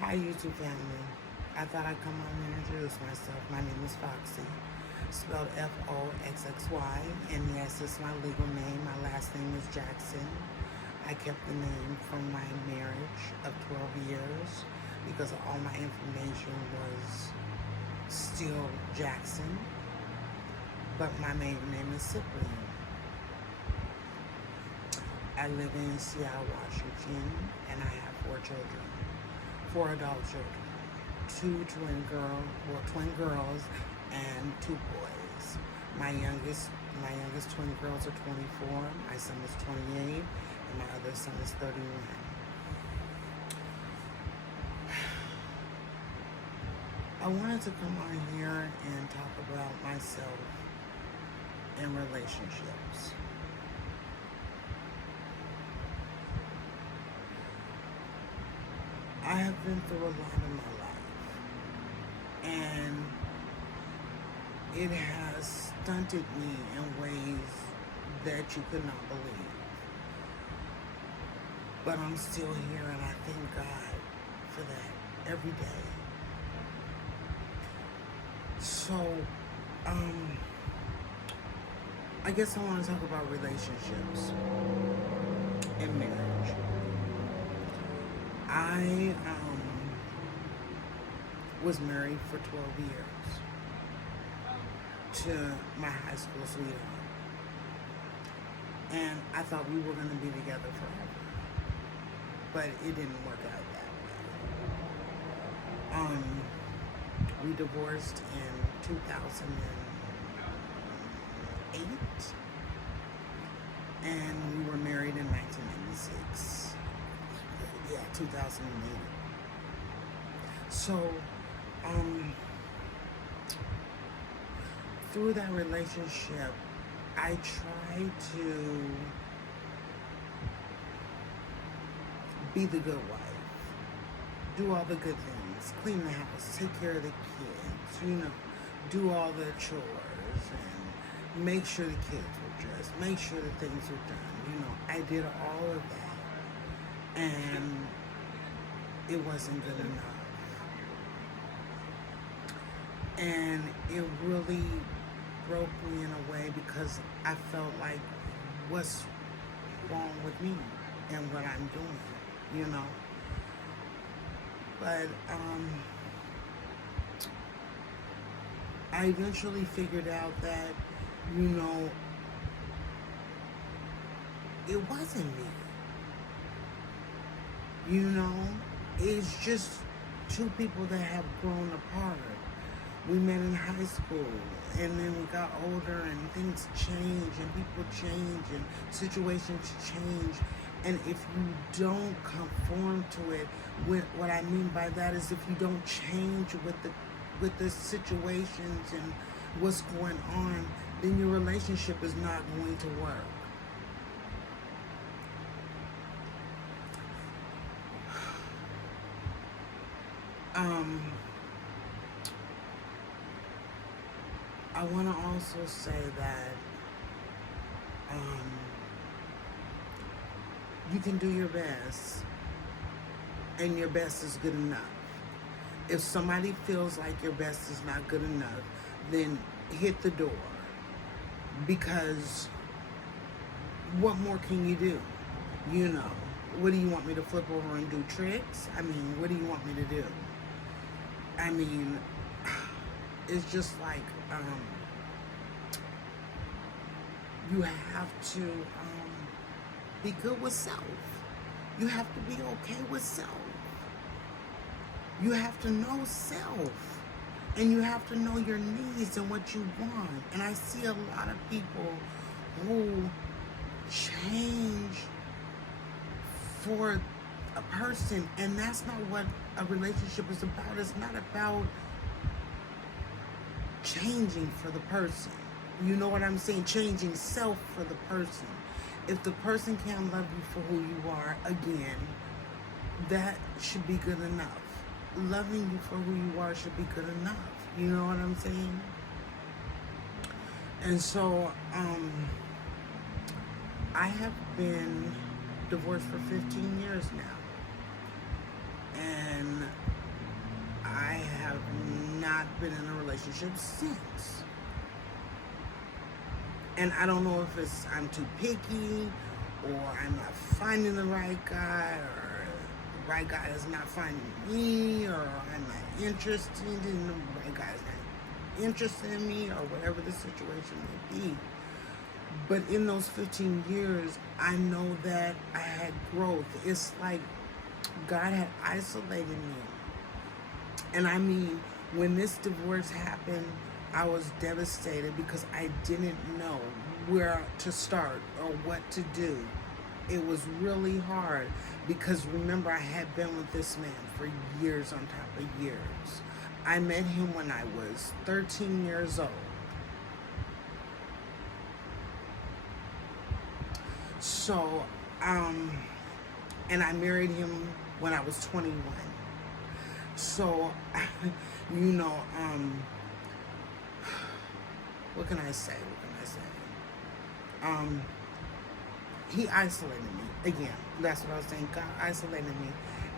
Hi YouTube family. I thought I'd come on and introduce myself. My name is Foxy, spelled Foxxy, and yes, it's my legal name. My last name is Jackson. I kept the name from my marriage of 12 years because all my information was still Jackson, but my maiden name is Cyprian. I live in Seattle, Washington, and I have 4 children, 4 adult children, twin girls, and 2 boys. My youngest twin girls are 24. My son is 28, and my other son is 31. I wanted to come on here and talk about myself and relationships. I have been through a lot in my life, and it has stunted me in ways that you could not believe. But I'm still here, and I thank God for that every day. So, I guess I want to talk about relationships and marriage. I was married for 12 years to my high school sweetheart. And I thought we were going to be together forever. But it didn't work out that way. We divorced in 2008. And we were married in 1996. Yeah, 2008. So, through that relationship, I tried to be the good wife, do all the good things, clean the house, take care of the kids, do all the chores, and make sure the kids were dressed, make sure the things were done. I did all of that, and it wasn't good enough. And it really broke me in a way because I felt like, what's wrong with me and what I'm doing, But I eventually figured out that, it wasn't me. It's just two people that have grown apart. We met in high school, and then we got older, and things change, and people change, and situations change. And if you don't conform to it, what I mean by that is if you don't change with the situations and what's going on, then your relationship is not going to work. I want to also say that you can do your best, and your best is good enough. If somebody feels like your best is not good enough, then hit the door, because what more can you do? What do you want me to flip over and do tricks? What do you want me to do? It's just like, you have to be good with self. You have to be okay with self. You have to know self. And you have to know your needs and what you want. And I see a lot of people who change for a person, and that's not what a relationship is about. It's not about changing for the person. You know what I'm saying? Changing self for the person. If the person can't love you for who you are, again, that should be good enough. Loving you for who you are should be good enough. You know what I'm saying? And so, I have been divorced for 15 years now. And been in a relationship since. And I don't know if it's I'm too picky, or I'm not finding the right guy, or the right guy is not finding me, or I'm not interested in the right guy is not interested in me, or whatever the situation may be. But in those 15 years, I know that I had growth. It's like God had isolated me. And I mean, when this divorce happened, I was devastated because I didn't know where to start or what to do. It was really hard because remember, I had been with this man for years on top of years. I met him when I was 13 years old. So, and I married him when I was 21. So, you know, what can I say? He isolated me. Again, that's what I was saying. God isolated me.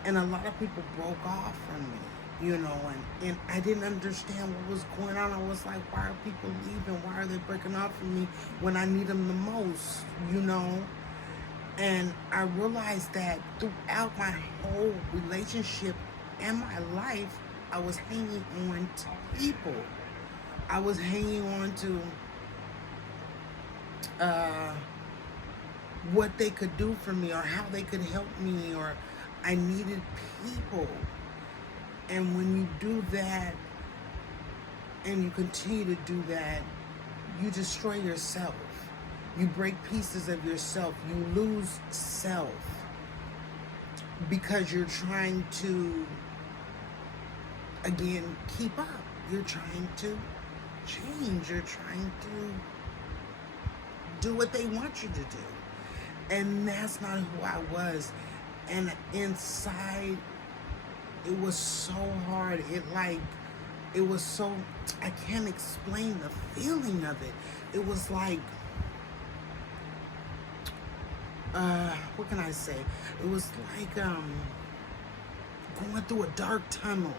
And a lot of people broke off from me, you know, and I didn't understand what was going on. I was like, why are people leaving? Why are they breaking off from me when I need them the most, you know? And I realized that throughout my whole relationship and my life, I was hanging on to people. I was hanging on to what they could do for me, or how they could help me, or I needed people. And when you do that and you continue to do that, you destroy yourself. You break pieces of yourself. You lose self because you're trying to, again, keep up. You're trying to change. You're trying to do what they want you to do. And that's not who I was. And inside, it was so hard. It was so, I can't explain the feeling of it. It was like, what can I say? It was like going through a dark tunnel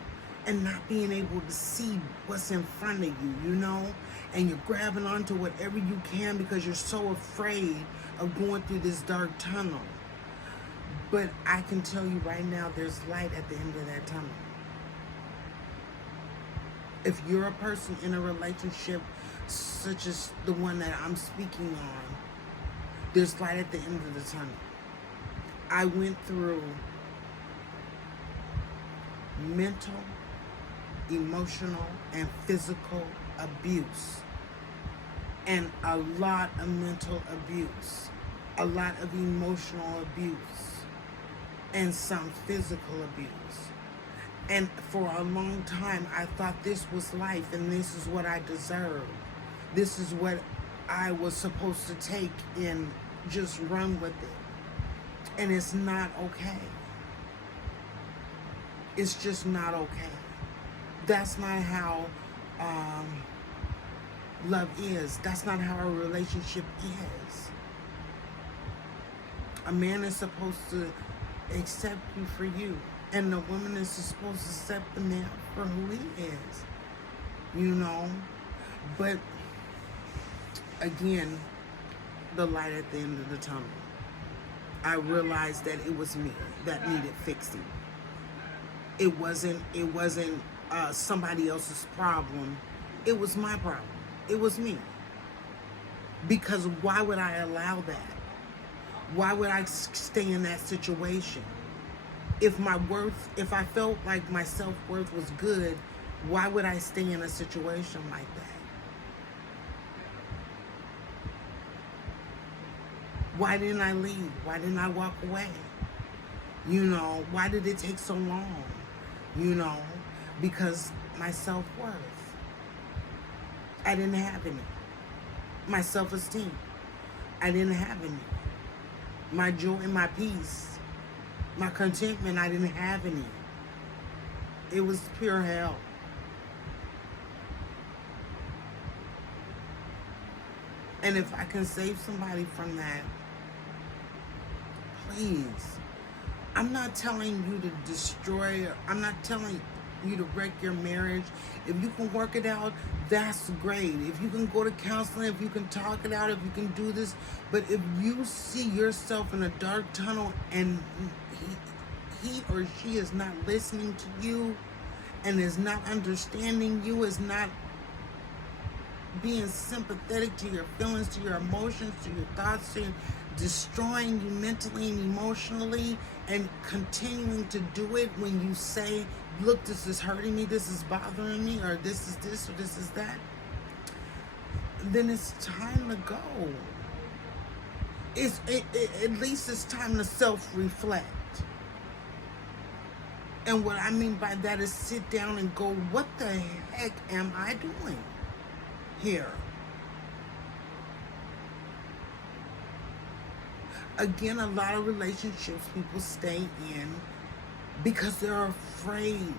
and not being able to see what's in front of you, you know? And you're grabbing onto whatever you can because you're so afraid of going through this dark tunnel. But I can tell you right now, there's light at the end of that tunnel. If you're a person in a relationship such as the one that I'm speaking on, there's light at the end of the tunnel. I went through mental, emotional, and physical abuse. And a lot of mental abuse. A lot of emotional abuse. And some physical abuse. And for a long time, I thought this was life and this is what I deserved. This is what I was supposed to take and just run with it. And it's not okay. It's just not okay. That's not how love is. That's not how a relationship is. A man is supposed to accept you for you. And the woman is supposed to accept the man for who he is. You know? But, again, the light at the end of the tunnel. I realized that it was me that needed fixing. It wasn't somebody else's problem. It was my problem. It was me. Because why would I allow that? Why would I stay in that situation? If I felt like my self-worth was good, why would I stay in a situation like that? Why didn't I leave? Why didn't I walk away? You know, why did it take so long? You know, because my self-worth. I didn't have any. My self-esteem. I didn't have any. My joy and my peace. My contentment, I didn't have any. It was pure hell. And if I can save somebody from that, please. I'm not telling you to destroy, I'm not telling, you to wreck your marriage. If you can work it out, that's great. If you can go to counseling, if you can talk it out, if you can do this. But if you see yourself in a dark tunnel and he or she is not listening to you and is not understanding you, is not being sympathetic to your feelings, to your emotions, to your thoughts, to destroying you mentally and emotionally, and continuing to do it when you say, look, this is hurting me, this is bothering me, or this is this, or this is that, then it's time to go. At least it's time to self-reflect. And what I mean by that is sit down and go, what the heck am I doing here? Again, a lot of relationships people stay in because they're afraid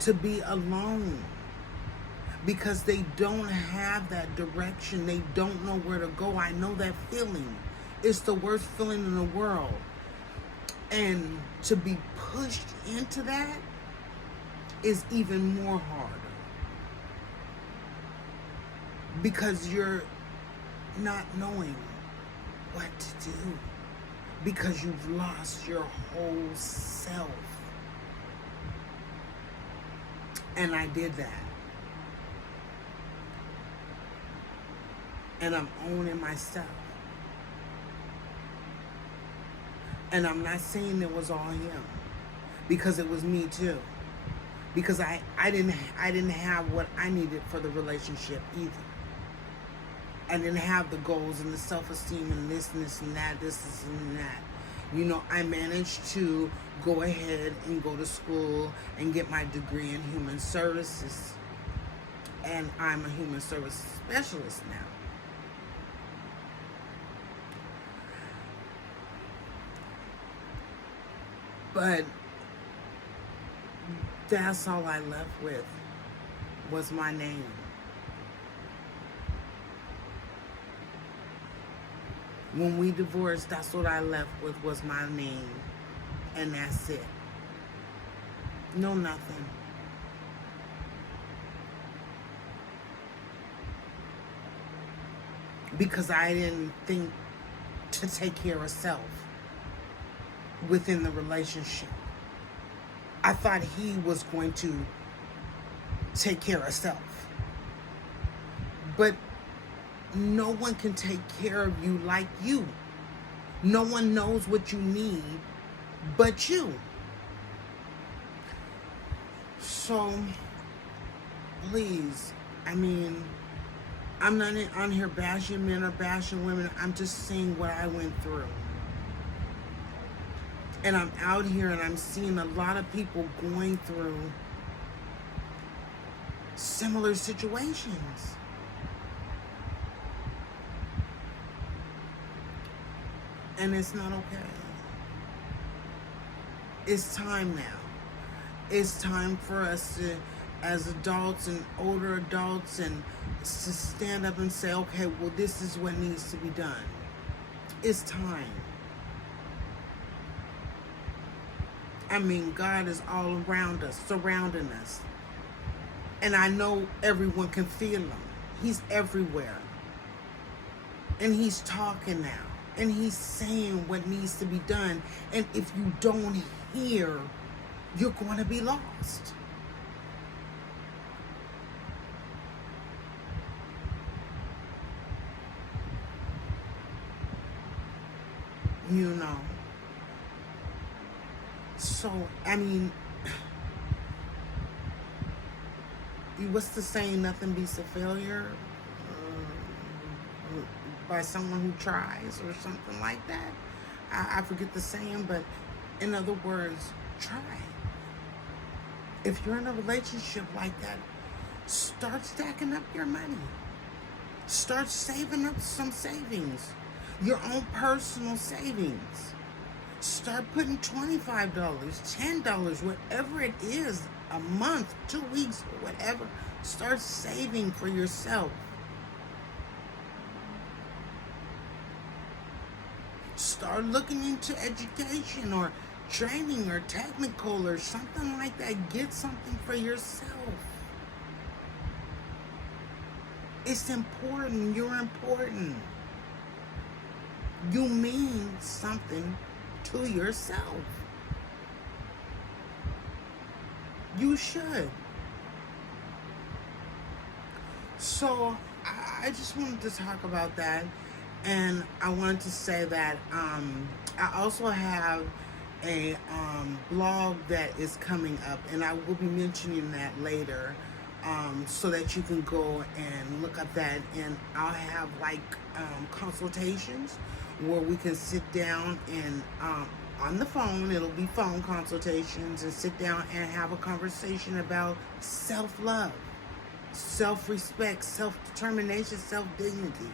to be alone, because they don't have that direction. They don't know where to go. I know that feeling. It's the worst feeling in the world. And to be pushed into that is even more harder, because you're not knowing what to do, because you've lost your whole self. And I did that. And I'm owning myself. And I'm not saying it was all him, because it was me too. Because I didn't have what I needed for the relationship either. I didn't have the goals and the self-esteem and this and that, this and that. You know, I managed to go ahead and go to school and get my degree in human services. And I'm a human service specialist now. But that's all I left with was my name. When we divorced, that's what I left with was my name. And that's it. No nothing. Because I didn't think to take care of self within the relationship. I thought he was going to take care of self. But no one can take care of you like you. No one knows what you need but you. So, please, I mean, I'm not on here bashing men or bashing women. I'm just saying what I went through. And I'm out here and I'm seeing a lot of people going through similar situations. And it's not okay. It's time now. It's time for us to, as adults and older adults, and to stand up and say, okay, well, this is what needs to be done. It's time. I mean, God is all around us, surrounding us. And I know everyone can feel him. He's everywhere. And he's talking now. And he's saying what needs to be done. And if you don't hear, you're going to be lost. You know. So, I mean, what's the saying? Nothing beats a failure by someone who tries, or something like that. I forget the saying, but in other words, try. If you're in a relationship like that, start stacking up your money. Start saving up some savings. Your own personal savings. Start putting $25, $10, whatever it is, a month, 2 weeks, whatever. Start saving for yourself. Start looking into education, or training or technical or something like that. Get something for yourself. It's important. You're important. You mean something to yourself. You should. So I just wanted to talk about that, and I wanted to say that I also have a blog that is coming up, and I will be mentioning that later, so that you can go and look at that, and I'll have like consultations where we can sit down and on the phone, it'll be phone consultations, and sit down and have a conversation about self-love, self-respect, self-determination, self-dignity.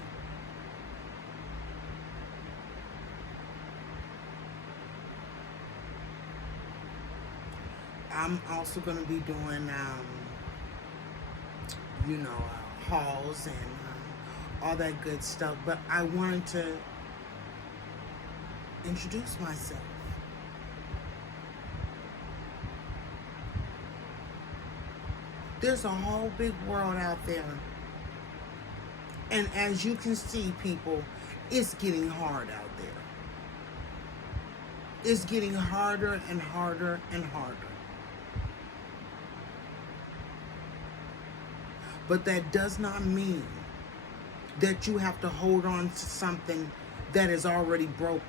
I'm also going to be doing, hauls and all that good stuff. But I wanted to introduce myself. There's a whole big world out there. And as you can see, people, it's getting hard out there. It's getting harder and harder and harder. But that does not mean that you have to hold on to something that is already broken.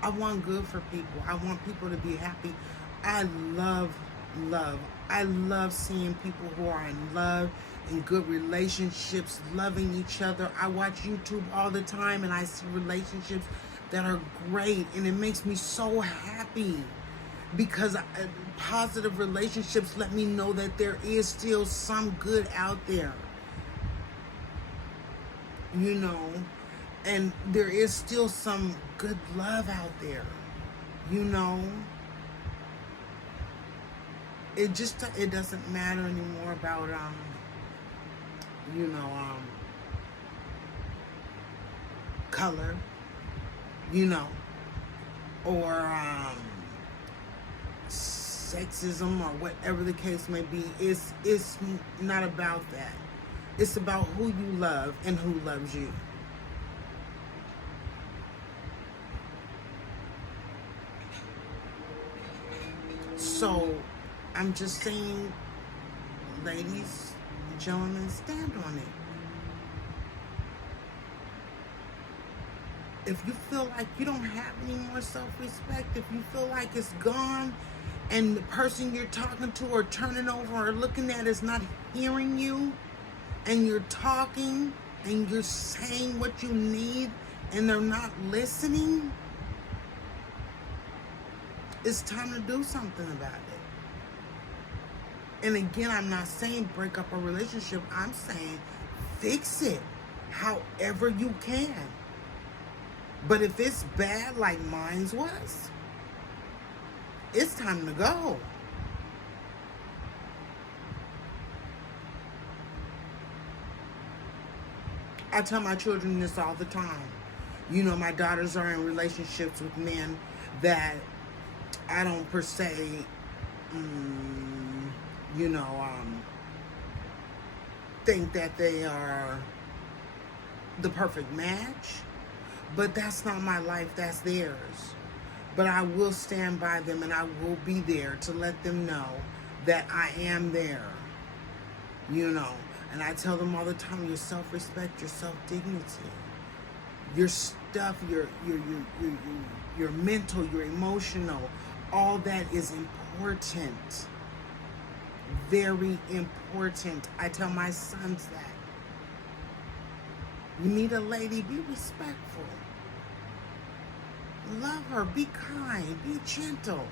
I want good for people. I want people to be happy. I love love. I love seeing people who are in love, in good relationships, loving each other. I watch YouTube all the time and I see relationships that are great, and it makes me so happy because positive relationships let me know that there is still some good out there, and there is still some good love out there, it doesn't matter anymore about color, or sexism, or whatever the case may be. It's not about that. It's about who you love and who loves you. So I'm just saying, ladies, gentlemen, stand on it. If you feel like you don't have any more self-respect, if you feel like it's gone, and the person you're talking to or turning over or looking at is not hearing you, and you're talking and you're saying what you need and they're not listening, it's time to do something about it. And again, I'm not saying break up a relationship. I'm saying fix it however you can. But if it's bad like mine's was, it's time to go. I tell my children this all the time. My daughters are in relationships with men that I don't per se, think that they are the perfect match. But that's not my life, that's theirs. But I will stand by them, and I will be there to let them know that I am there. And I tell them all the time, your self-respect, your self-dignity, your stuff, your mental, your emotional, all that is important. Very important. I tell my sons that. You meet a lady, be respectful. Love her, be kind, be gentle.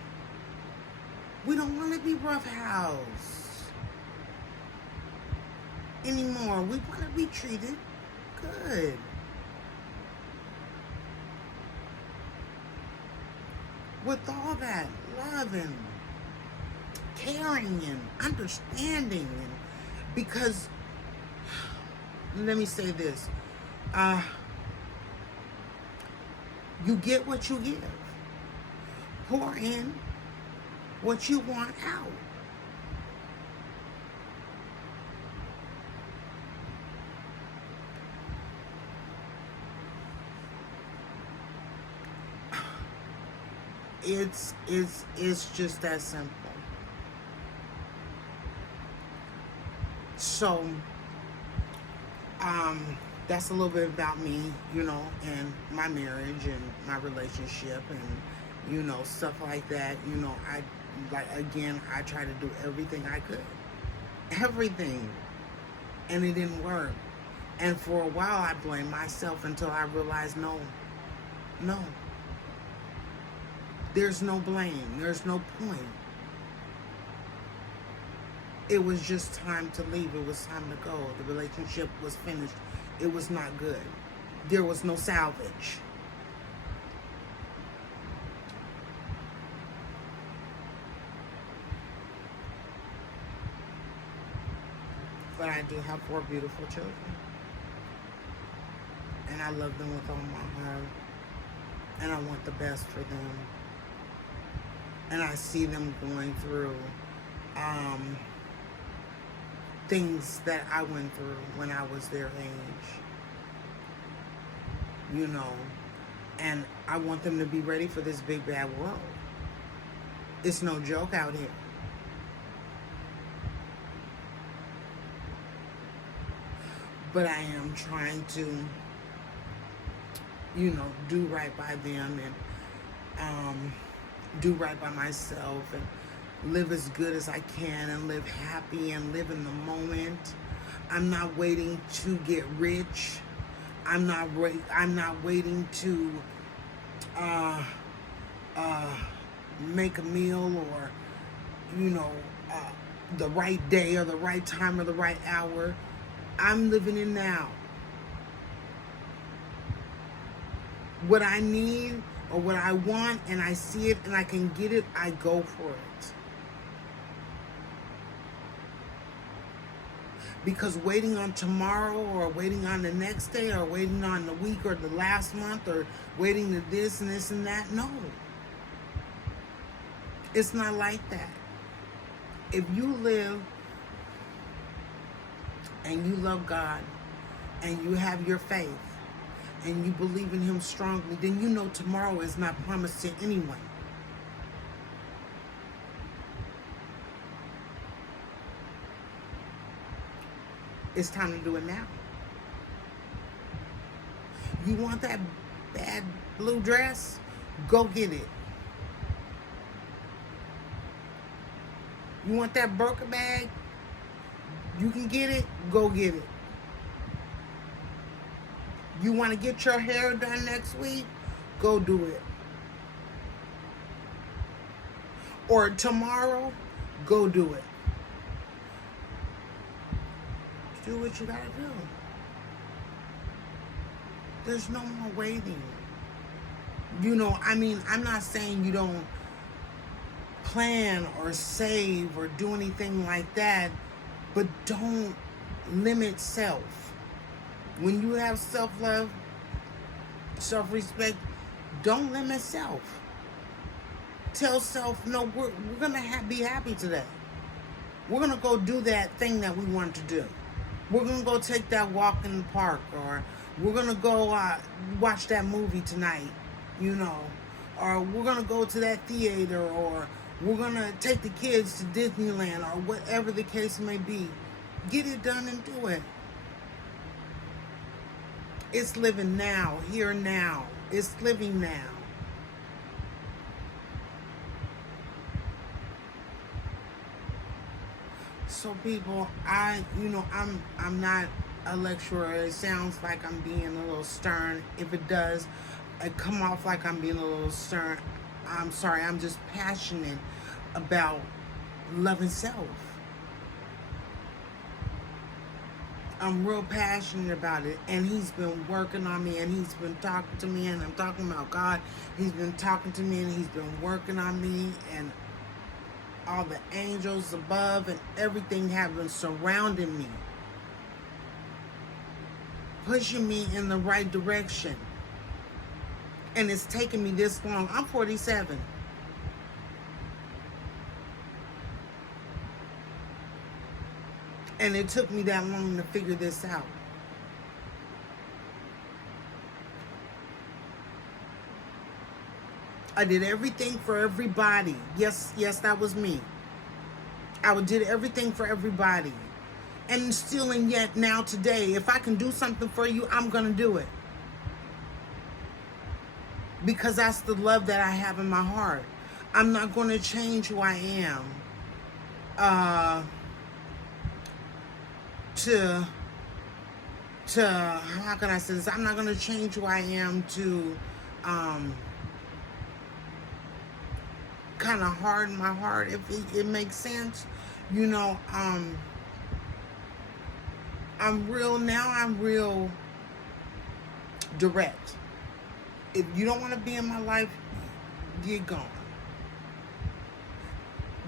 We don't want to be roughhouse anymore. We want to be treated good. With all that love and caring and understanding, because let me say this. Uh, you get what you give. Pour in what you want out. It's just that simple. So, um, that's a little bit about me, and my marriage and my relationship and stuff like that. I try to do everything I could, everything, and it didn't work. And for a while, I blamed myself until I realized, no, there's no blame, there's no point. It was just time to leave. It was time to go. The relationship was finished. It was not good. There was no salvage. But I do have 4 beautiful children. And I love them with all my heart. And I want the best for them. And I see them going through things that I went through when I was their age. And I want them to be ready for this big bad world. It's no joke out here. But I am trying to, do right by them and do right by myself and live as good as I can and live happy and live in the moment. I'm not waiting to get rich. I'm not waiting to make a meal or the right day or the right time or the right hour. I'm living in now. What I need or what I want and I see it and I can get it, I go for it. Because waiting on tomorrow or waiting on the next day or waiting on the week or the last month or waiting to this and this and that, no. It's not like that. If you live and you love God and you have your faith and you believe in Him strongly, then you know tomorrow is not promised to anyone. It's time to do it now. You want that bad blue dress? Go get it. You want that burqa bag? You can get it? Go get it. You want to get your hair done next week? Go do it. Or tomorrow? Go do it. Do what you gotta do. There's no more waiting. I'm not saying you don't plan or save or do anything like that, but don't limit self. When you have self-love, self-respect, don't limit self. Tell self, no, we're gonna be happy today. We're gonna go do that thing that we want to do. We're going to go take that walk in the park, or we're going to go watch that movie tonight, or we're going to go to that theater, or we're going to take the kids to Disneyland, or whatever the case may be. Get it done and do it. It's living now, here now. It's living now. So people, I'm not a lecturer. It sounds like I'm being a little stern. If it does, it come off like I'm being a little stern. I'm sorry. I'm just passionate about loving self. I'm real passionate about it, and He's been working on me, and He's been talking to me, and I'm talking about God. He's been talking to me, and He's been working on me, and all the angels above and everything have been surrounding me. pushing me in the right direction. And it's taken me this long. I'm 47. And it took me that long to figure this out. I did everything for everybody. Yes, that was me. I did everything for everybody. And still and yet now today, if I can do something for you, I'm going to do it. Because that's the love that I have in my heart. I'm not going to change who I am. How can I say this? I'm not going to change who I am to kind of harden my heart, if it makes sense. You know, I'm real direct. If you don't want to be in my life, you're gone.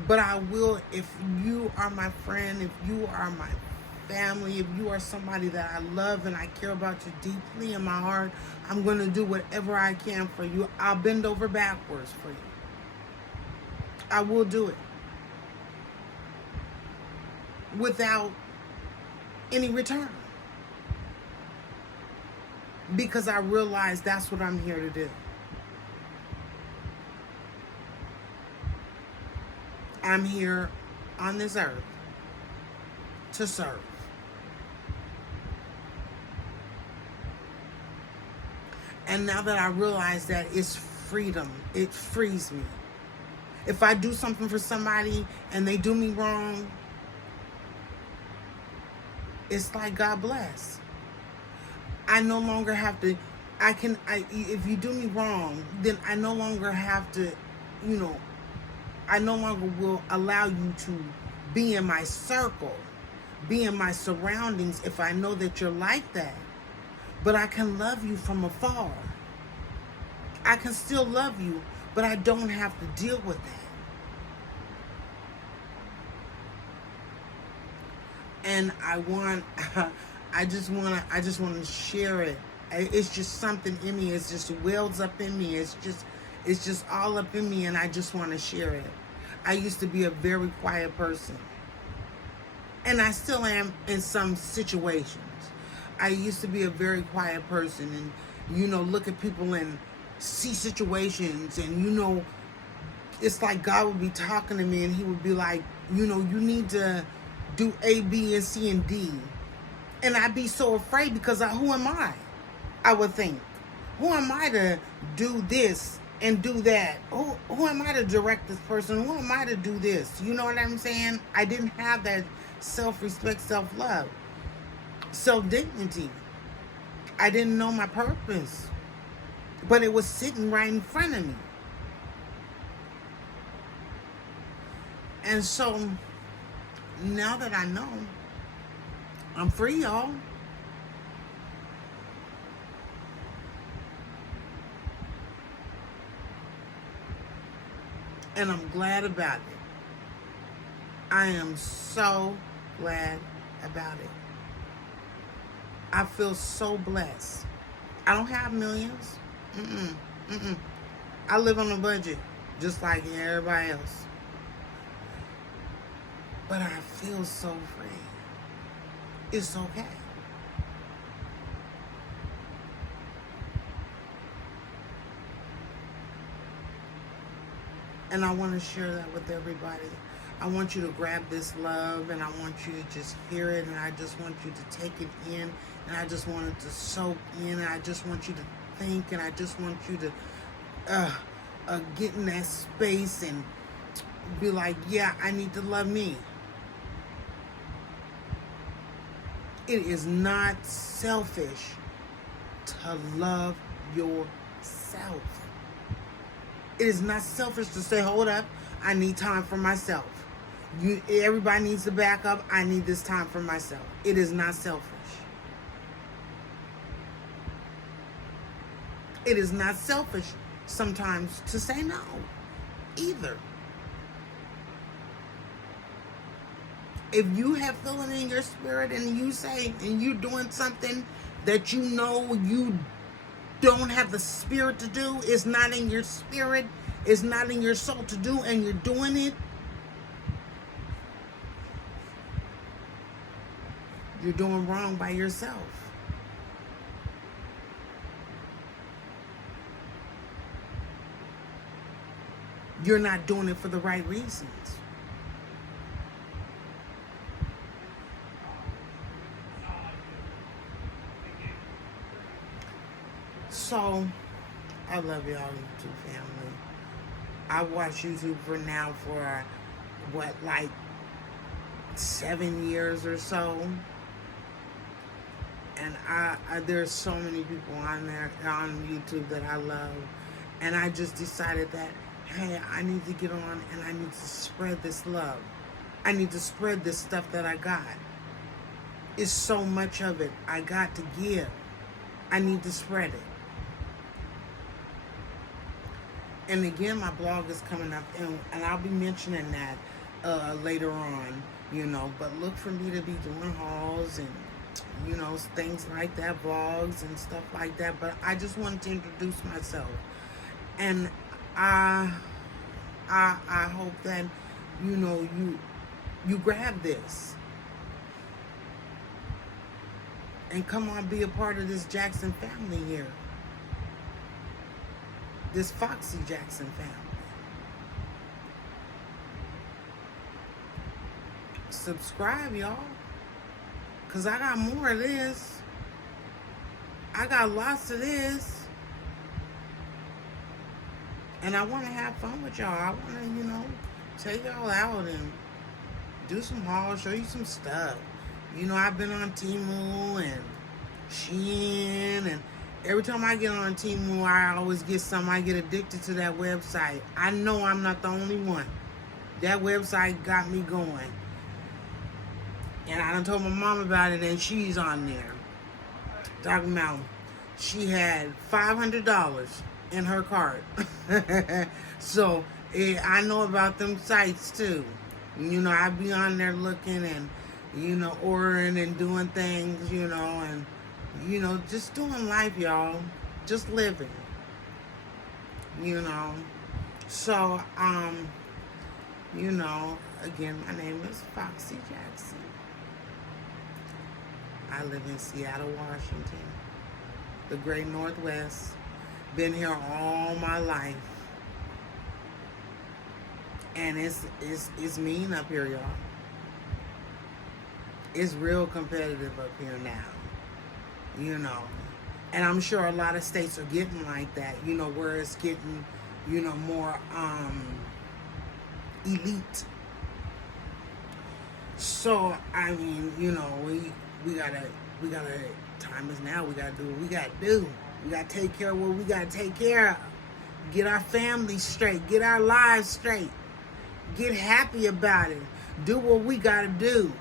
But I will, if you are my friend, if you are my family, if you are somebody that I love and I care about you deeply in my heart, I'm going to do whatever I can for you. I'll bend over backwards for you. I will do it. Without any return. Because I realize that's what I'm here to do. I'm here on this earth to serve. And now that I realize that it's freedom, it frees me. If I do something for somebody and they do me wrong, it's like, God bless. I no longer have to, if you do me wrong, then I no longer have to, I no longer will allow you to be in my circle, be in my surroundings if I know that you're like that. But I can love you from afar. I can still love you, but I don't have to deal with that. And I just want to share it. It's just something in me. It's just wells up in me. It's just all up in me, and I just want to share it. I used to be a very quiet person, and I still am in some situations. I used to be a very quiet person, and look at people and see situations, and it's like God would be talking to me, and He would be like, you need to do A, B, and C, and D. And I'd be so afraid because who am I? I would think. Who am I to do this and do that? Who am I to direct this person? Who am I to do this? You know what I'm saying? I didn't have that self-respect, self-love, self-dignity. I didn't know my purpose. But it was sitting right in front of me. And so now that I know, I'm free, y'all. And I'm glad about it. I am so glad about it. I feel so blessed. I don't have millions. I live on a budget, just like everybody else. But I feel so free. It's okay. And I want to share that with everybody. I want you to grab this love, and I want you to just hear it, and I just want you to take it in, and I just want it to soak in, and I just want you to think, and I just want you to get in that space and be like, yeah, I need to love me. It is not selfish to love yourself. It is not selfish to say, hold up, I need time for myself. Everybody needs to back up. I need this time for myself. It is not selfish. It is not selfish sometimes to say no either. If you have feeling in your spirit and you say, and you're doing something that you know you don't have the spirit to do, it's not in your spirit, it's not in your soul to do, and you're doing it, you're doing wrong by yourself. You're not doing it for the right reasons. So, I love y'all, YouTube family. I watch YouTube for what, like 7 years or so. And there's so many people on there on YouTube that I love. And I just decided that, hey, I need to get on and I need to spread this love. I need to spread this stuff that I got. It's so much of it I got to give. I need to spread it. And again, my blog is coming up, and I'll be mentioning that later on, but look for me to be doing hauls and, things like that, vlogs and stuff like that. But I just wanted to introduce myself. And I hope that, you grab this and come on, be a part of this Jackson family here. This Foxy Jackson family. Subscribe, y'all. Because I got more of this. I got lots of this. And I want to have fun with y'all. I want to, take y'all out and do some hauls, show you some stuff. I've been on Temu and Shein, and every time I get on Temu, I always get something. I get addicted to that website. I know I'm not the only one. That website got me going. And I done told my mom about it, and she's on there. Talking about she had $500 in her cart. So, I know about them sites, too. I be on there looking and, ordering and doing things, and just doing life, y'all. Just living. So, again, my name is Foxy Jackson. I live in Seattle, Washington, the great Northwest. Been here all my life. And it's mean up here, y'all. It's real competitive up here now. And I'm sure a lot of states are getting like that, where it's getting, more elite. So, I mean, we gotta, time is now, we gotta do what we gotta do. We gotta take care of what we gotta take care of. Get our families straight, get our lives straight. Get happy about it. Do what we gotta do.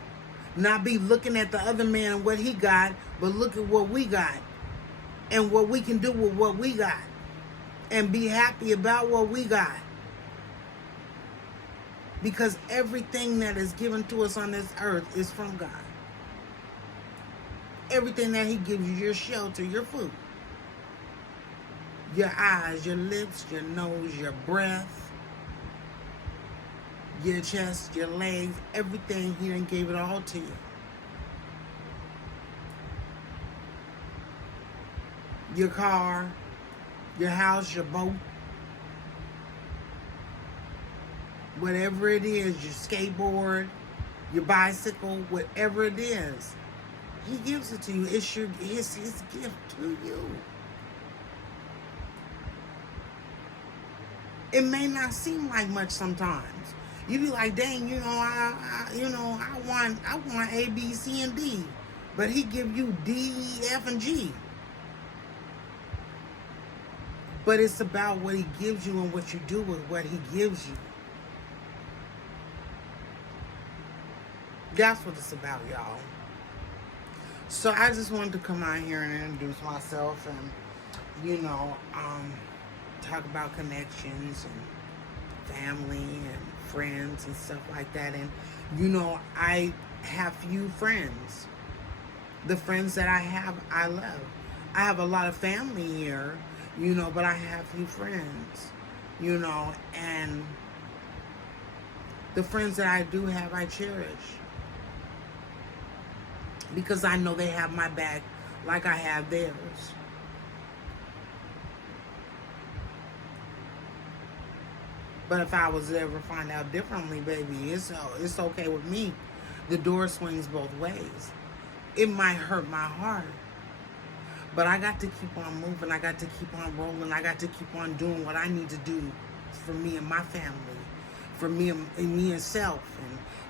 Not be looking at the other man and what he got, but look at what we got and what we can do with what we got, and be happy about what we got. Because everything that is given to us on this earth is from God. Everything that he gives you, your shelter, your food, your eyes, your lips, your nose, your breath, your chest, your legs, everything, he done gave it all to you. Your car, your house, your boat, whatever it is, your skateboard, your bicycle, whatever it is, he gives it to you. It's his gift to you. It may not seem like much sometimes. You be like, dang, I want A, B, C, and D, but he give you D, E, F, and G. But it's about what he gives you and what you do with what he gives you. That's what it's about, y'all. So I just wanted to come out here and introduce myself and, talk about connections and family and friends and stuff like that. And, I have few friends. The friends that I love. I have a lot of family here, but I have few friends, and the friends that I do have, I cherish because I know they have my back like I have theirs. But if I was to ever find out differently, baby, it's okay with me. The door swings both ways. It might hurt my heart, but I got to keep on moving. I got to keep on rolling. I got to keep on doing what I need to do for me and my family, for me and me and self,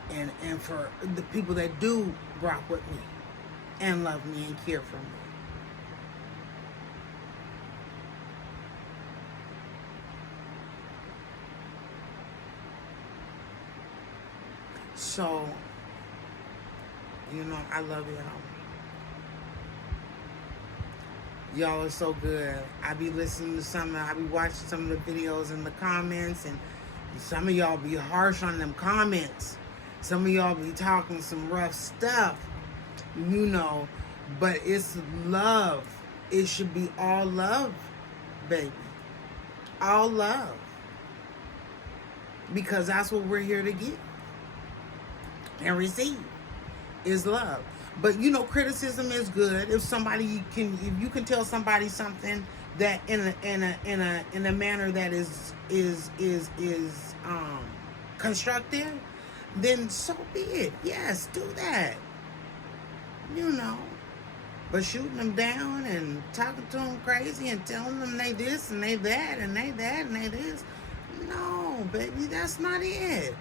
and for the people that do rock with me and love me and care for me. So, I love y'all. Y'all are so good. I be listening to I be watching some of the videos in the comments, and some of y'all be harsh on them comments. Some of y'all be talking some rough stuff, but it's love. It should be all love, baby. All love. Because that's what we're here to give and receive is love. But criticism is good. If you can tell somebody something that in a manner that is constructive, then so be it. Yes, do that. But shooting them down and talking to them crazy and telling them they this and they that and they that and they this, no, baby, that's not it.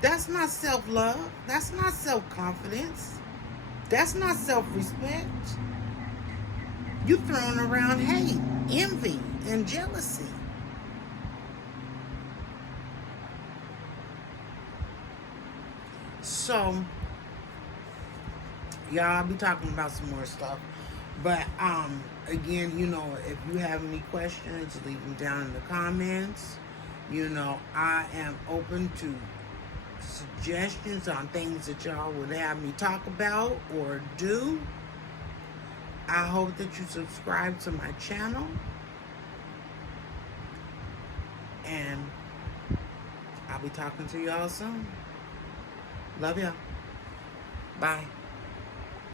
That's not self-love. That's not self-confidence. That's not self-respect. You throwing around hate, envy, and jealousy. So, y'all, I'll be talking about some more stuff. But again, if you have any questions, leave them down in the comments. I am open to suggestions on things that y'all would have me talk about or do. I hope that you subscribe to my channel, and I'll be talking to y'all soon. Love y'all. Bye.